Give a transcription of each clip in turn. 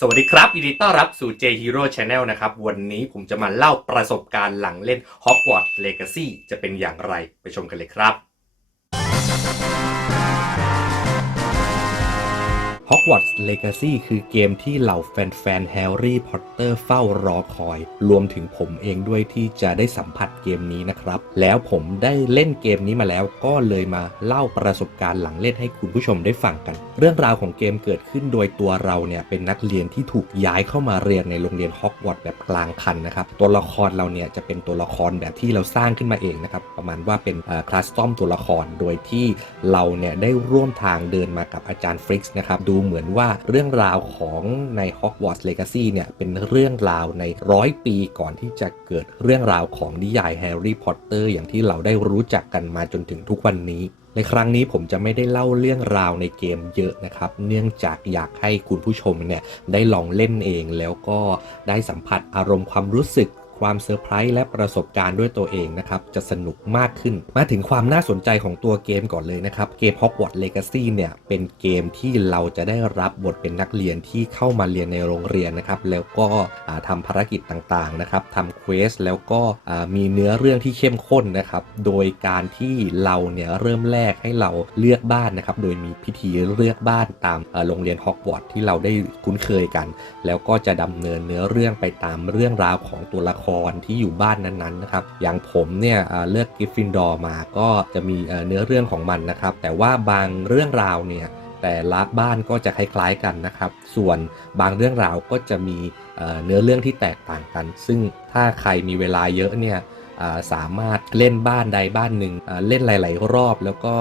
สวัสดีครับยินดีต้อนรับสู่ J Hero Channel นะครับ วันนี้ผมจะมาเล่าประสบการณ์หลังเล่น Hogwarts Legacy จะเป็นอย่างไรไปชมกันเลยครับ Hogwarts Legacy คือเกมที่เหล่าแฟนๆ Harry Potter เฝ้ารอคอย รวมถึงผมเองด้วยที่จะได้สัมผัสเกมนี้นะครับ แล้วผมได้เล่นเกมนี้มาแล้วก็เลยมาเล่าประสบการณ์หลังเล่นให้คุณผู้ชมได้ฟังกัน เรื่องราวของเกมเกิดขึ้นโดยตัวเราเนี่ยเป็นนักเรียนที่ถูกย้ายเข้ามาเรียนในโรงเรียนฮอกวอตส์แบบกลางคันนะครับตัวละครเราเนี่ยจะเป็นตัวละครแบบที่เราสร้างขึ้นมาเองนะครับประมาณว่าเป็นคลาสตอมตัวละครโดยที่เราเนี่ยได้ร่วมทางเดินมากับอาจารย์ฟริกซ์นะครับดูเหมือนว่าเรื่องราวของใน Hogwarts Legacy เนี่ยเป็นเรื่องราวในร้อยปีก่อนที่จะเกิดเรื่องราวของนิยายแฮร์รี่พอตเตอร์อย่างที่เราได้รู้จักกันมาจนถึงทุกวันนี้ ในครั้งนี้ผมจะไม่ได้เล่าเรื่องราวในเกมเยอะนะครับ เนื่องจากอยากให้คุณผู้ชมเนี่ยได้ลองเล่นเองแล้วก็ได้สัมผัสอารมณ์ความรู้สึก ความเซอร์ไพรส์และประสบการณ์ด้วยตัวเองนะครับ จะสนุกมากขึ้น มาถึงความน่าสนใจของตัวเกมก่อนเลยนะครับ เกม Hogwarts Legacy เนี่ย เป็นเกมที่เราจะได้รับบทเป็นนักเรียนที่เข้ามาเรียนในโรงเรียนนะครับ แล้วก็อ่าทำภารกิจต่างๆนะครับทำเควสแล้วก็มีเนื้อเรื่องที่เข้มข้นนะครับ โดยการที่เราเนี่ยเริ่มแรกให้เราเลือกบ้านนะครับ โดยมีพิธีเลือกบ้านตามโรงเรียนฮอกวอตส์ที่เราได้คุ้นเคยกัน แล้วก็จะดำเนินเนื้อเรื่องไปตามเรื่องราวของตัวละครที่อยู่บ้านนั้นๆนะครับอย่างผมเนี่ยเลือกกริฟฟินดอร์มาก็จะมีเนื้อเรื่องของมันนะครับ แต่ว่าบางเรื่องราวเนี่ยแต่ละบ้านก็จะคล้ายๆกันนะครับ ส่วนบางเรื่องราวก็จะมีเนื้อเรื่องที่แตกต่างกัน ซึ่งถ้าใครมีเวลาเยอะเนี่ยสามารถเล่นบ้านใดบ้านหนึ่งเล่นหลาย ๆ รอบแล้วก็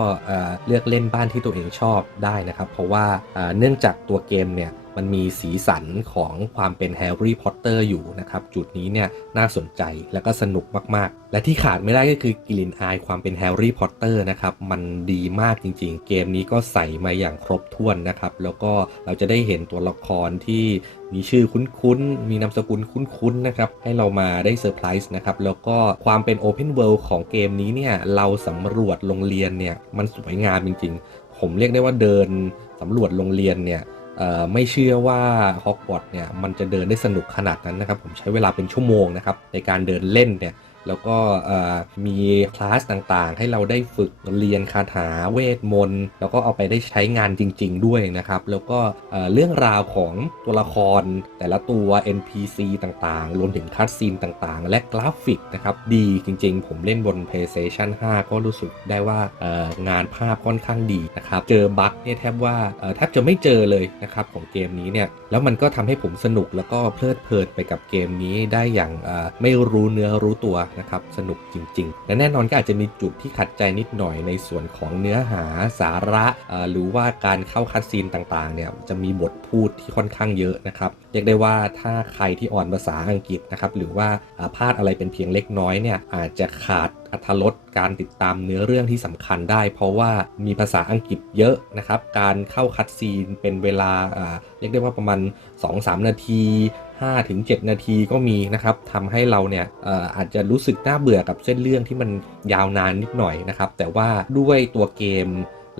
เลือกเล่นบ้านที่ตัวเองชอบได้นะครับ เพราะว่าเนื่องจากตัวเกมเนี่ย มันมีสีสันของความเป็นแฮร์รี่พอตเตอร์อยู่นะครับ จุดนี้เนี่ยน่าสนใจแล้วก็สนุกมากๆ และที่ขาดไม่ได้ก็คือกลิ่นอายความเป็นแฮร์รี่พอตเตอร์นะครับ มันดีมากจริงๆ เกมนี้ก็ใส่มาอย่างครบถ้วนนะครับ แล้วก็เราจะได้เห็นตัวละครที่มีชื่อคุ้นๆ มีนามสกุลคุ้นๆ นะครับ ให้เรามาได้เซอร์ไพรส์นะครับ แล้วก็ความเป็น Open World ของเกมนี้เนี่ย เราสำรวจโรงเรียนเนี่ย มันสวยงามจริงๆ ผมเรียกได้ว่าเดินสำรวจโรงเรียนเนี่ย ไม่เชื่อว่าฮอกวอตส์เนี่ยมันจะเดินได้สนุกขนาดนั้นนะครับ ผมใช้เวลาเป็นชั่วโมงนะครับในการเดินเล่นเนี่ย แล้วก็มีคลาสต่างๆ ให้เราได้ฝึกเรียนคาถาเวทมนต์ แล้วก็เอาไปได้ใช้งานจริง ๆ ด้วยนะครับ แล้วก็เรื่องราวของตัวละครแต่ละตัว NPC ต่างๆ รวมถึงคัดซีนต่างๆ และกราฟิกนะครับดีจริง ๆ ผมเล่นบน PlayStation 5 ก็รู้สึกได้ว่างานภาพค่อนข้างดีนะครับ เจอบั๊กเนี่ยแทบว่าแทบจะไม่เจอเลยนะครับของเกมนี้เนี่ย แล้วมันก็ทำให้ผมสนุกแล้วก็เพลิดเพลินไปกับเกมนี้ได้อย่างไม่รู้เนื้อรู้ตัวนะครับ สนุกจริงๆ และแน่นอนก็อาจจะมีจุดที่ขัดใจนิดหน่อยในส่วนของเนื้อหาสาระหรือว่าการเข้าคัดซีนต่างๆเนี่ยจะมีบทพูดที่ค่อนข้างเยอะนะครับเรียกได้ว่าถ้าใครที่อ่อนภาษาอังกฤษนะครับหรือว่าพลาดอะไรเป็นเพียงเล็กน้อยเนี่ยอาจจะขาดอัธรสการติดตามเนื้อเรื่องที่สำคัญได้ เพราะว่ามีภาษาอังกฤษเยอะนะครับ การเข้าคัดซีนเป็นเวลาอ่าเรียกได้ว่าประมาณ 2-3 นาที 5-7 นาทีก็มีนะครับทำให้เราเนี่ยอาจจะรู้สึกน่าเบื่อกับเส้นเรื่องที่มันยาวนานนิดหน่อยนะครับ แต่ว่าด้วยตัวเกม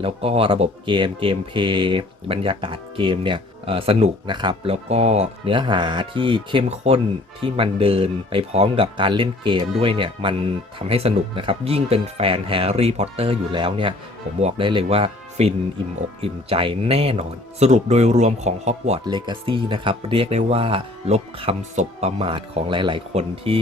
แล้วก็ระบบเกมเกมเพย์บรรยากาศเกมเนี่ยสนุกนะครับ แล้วก็เนื้อหาที่เข้มข้นที่มันเดินไปพร้อมกับการเล่นเกมด้วยเนี่ย มันทำให้สนุกนะครับ ยิ่งเป็นแฟนแฮร์รี่พอตเตอร์อยู่แล้วเนี่ย ผมบอกได้เลยว่าฟินอิ่มอกอิ่มใจแน่นอน สรุปโดยรวมของ Hogwarts Legacy นะครับ เรียกได้ว่าลบคำศบประมาทของหลาย ๆ คนที่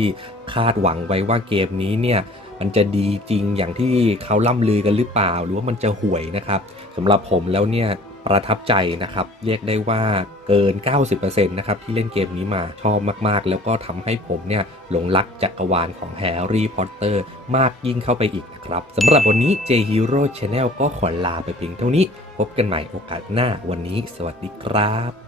คาดหวังไว้ว่าเกมนี้เนี่ย มันจะดีจริงอย่างที่เขาล่ำลือกันหรือเปล่า หรือว่ามันจะห่วยนะครับสำหรับผมแล้วเนี่ยประทับใจนะครับ เรียกได้ว่าเกิน 90%นะครับที่เล่นเกมนี้มาชอบมากๆ แล้วก็ทำให้ผมเนี่ยหลงรักจักรวาลของแฮร์รี่พอตเตอร์มากยิ่งเข้าไปอีกนะครับสำหรับวันนี้ J Hero Channel ก็ขอลาไปเพียงเท่านี้ พบกันใหม่โอกาสหน้าวันนี้ สวัสดีครับ